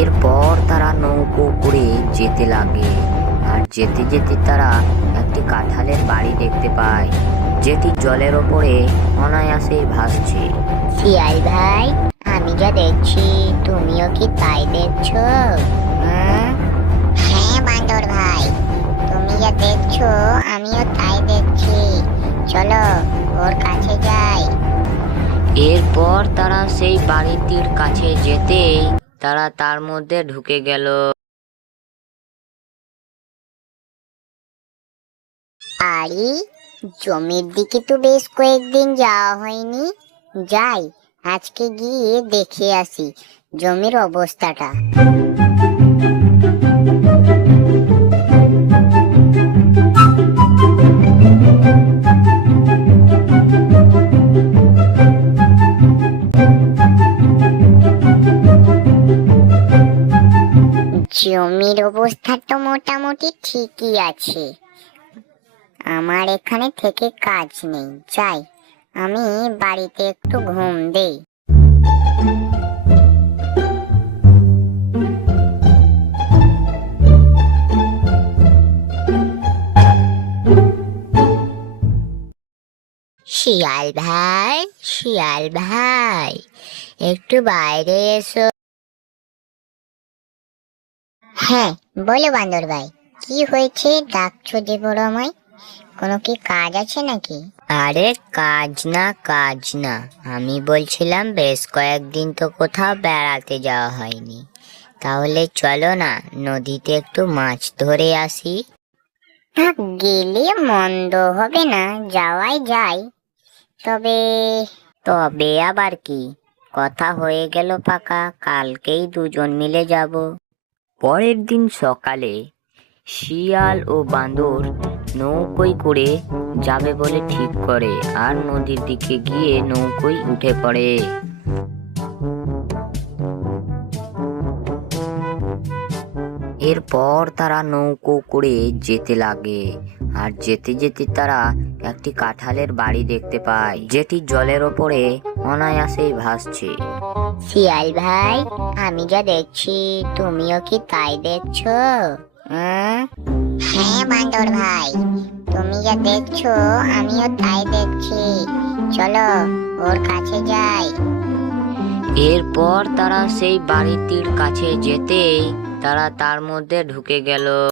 এরপর তারা নৌকো করে যেতে লাগে, আর যেতে যেতে তারা একটি কাঁঠালের বাড়ি দেখতে পায়, যেটি জলের ওপরে অনায়াসেই ভাসছে। শিয়াল ভাই, আমি যা দেখছি তুমিও কি তাই দেখছো? হ্যাঁ বান্দর ভাই, তুমি যা দেখছো আমিও তাই দেখছি। চলো ওর কাছে যাই। এরপর তারা সেই বাড়িটির কাছে যেতেই তারা তার মধ্যে ঢুকে গেল। আরে, জমির দিকে তো বেশ কয়েকদিন যাওয়া হয়নি। যাই, আজকে গিয়ে দেখে আসি জমির অবস্থাটা। জমির অবস্থা তো মোটামুটি ঠিকই আছে। আমার এখানে থেকে কাজ নেই, যাই আমি বাড়িতে একটু ঘুম দেই। শিয়াল ভাই, শিয়াল ভাই, একটু বাইরে এসো। হ্যাঁ বলো বান্দর ভাই, কি হয়েছে ডাকছো যে বড় আমায়? কোনো কি কাজ আছে নাকি? আরে কাজ না, কাজ না, আমি বলছিলাম বেশ কয়েকদিন তো কোথাও বেড়াতে যাওয়া হয়নি, তাহলে চলো না নদীতে একটু মাছ ধরে আসি। গেলে মন্দ হবে না, যাওয়াই যায়। তবে তবে আবার কি, কথা হয়ে গেল পাকা, কালকেই দুজন মিলে যাব। পরের দিন সকালে শিয়াল ও বাঁদর নৌকোয় করে যাবে বলে ঠিক করে, আর নদীর দিকে গিয়ে নৌকোয় উঠে পড়ে। এরপর তারা নৌকো করে যেতে লাগে, আর যেতে যেতে তারা একটি কাঁঠালের বাড়ি দেখতে পায়, যেটি জলের ওপরে অনায়াসেই ভাসছে। শিয়াল ভাই, আমি যা দেখছি তুমিও কি তাই দেখছো? হ্যাঁ বান্দর ভাই, তুমি যা দেখছো আমিও তাই দেখছি। চলো ওর কাছে যাই। এরপর তারা সেই বাড়িটির কাছে যেতেই তারা তার মধ্যে ঢুকে গেল।